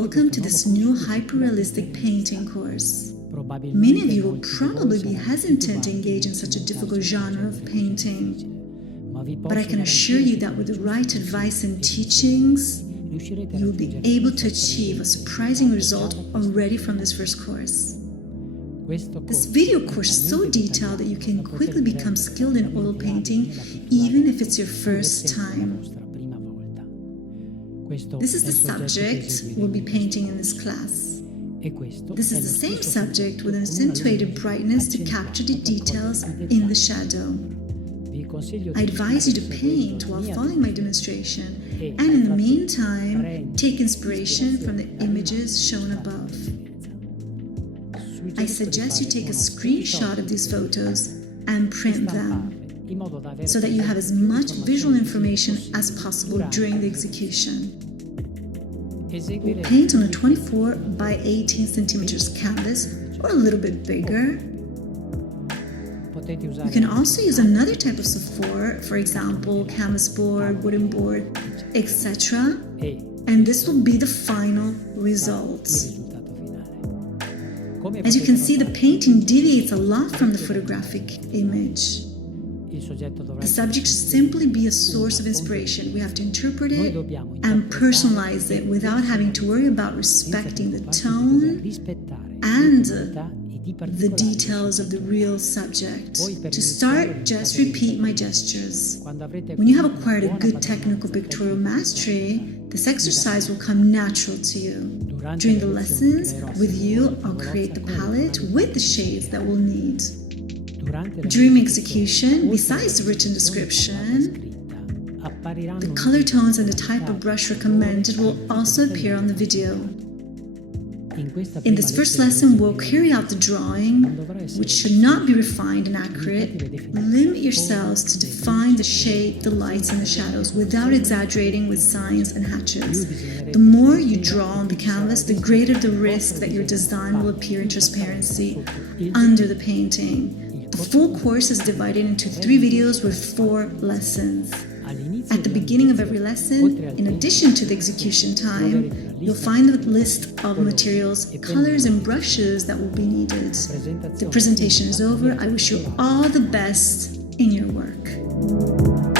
Welcome to this new hyperrealistic painting course. Many of you will probably be hesitant to engage in such a difficult genre of painting, but I can assure you that with the right advice and teachings, you will be able to achieve a surprising result already from this first course. This video course is so detailed that you can quickly become skilled in oil painting even if it's your first time. This is the subject we'll be painting in this class. This is the same subject with an accentuated brightness to capture the details in the shadow. I advise you to paint while following my demonstration, and in the meantime, take inspiration from the images shown above. I suggest you take a screenshot of these photos and print them, so that you have as much visual information as possible during the execution. We'll paint on a 24 by 18 centimeters canvas, or a little bit bigger. You can also use another type of support, for example, canvas board, wooden board, etc. And this will be the final result. As you can see, the painting deviates a lot from the photographic image. The subject should simply be a source of inspiration. We have to interpret it and personalize it without having to worry about respecting the tone and the details of the real subject. To start, just repeat my gestures. When you have acquired a good technical pictorial mastery, this exercise will come natural to you. During the lessons, with you, I'll create the palette with the shades that we'll need. During execution, besides the written description, the color tones and the type of brush recommended will also appear on the video. In this first lesson, we'll carry out the drawing, which should not be refined and accurate. Limit yourselves to define the shape, the lights, and the shadows without exaggerating with signs and hatches. The more you draw on the canvas, the greater the risk that your design will appear in transparency under the painting. The full course is divided into 3 videos with 4 lessons. At the beginning of every lesson, in addition to the execution time, you'll find the list of materials, colors, and brushes that will be needed. The presentation is over. I wish you all the best in your work.